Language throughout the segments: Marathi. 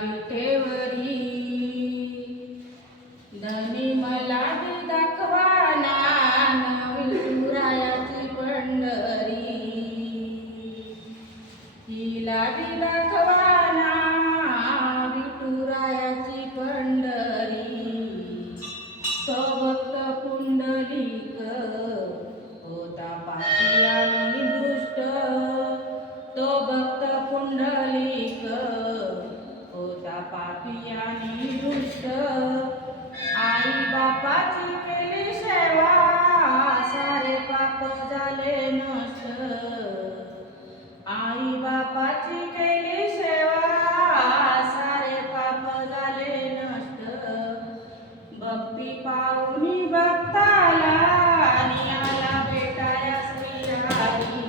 विठेवरी धनी मला दाखवाना विठुरायाची पंढरी हिला दाखवाना विठुरायाची पंढरी तो भक्त पुंडलिक होता पापी आणि दुष्ट तो भक्त पुंडलिक होता पापी आणि दुष्ट आई बापाची केली सेवा सारे पाप झाले नष्ट आई बापाची केली सेवा सारे पाप झाले नष्ट भक्ती पाहुनी भक्ताला आला भेटाया श्रीहरी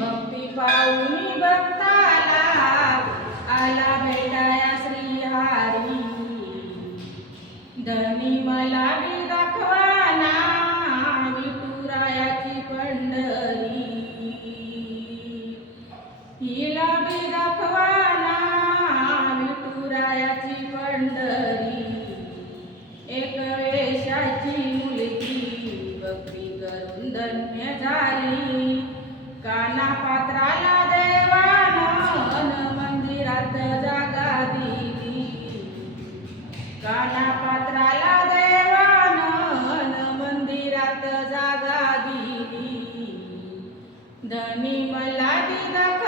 भक्ती पाहुनी भक्ताला आला भेटाया श्रीहरी धनी मला दाखवाना विठुरायाची पंढरी हिला दाखवाना विठुरायाची पंढरी एक वेशाची मुलगी भक्ती करून धन्य झाली काना पात्राला देवानं मंदिरात जागा दिली काना पात्राला देवानं मंदिरात जागा दिली धनी मला दाखवाना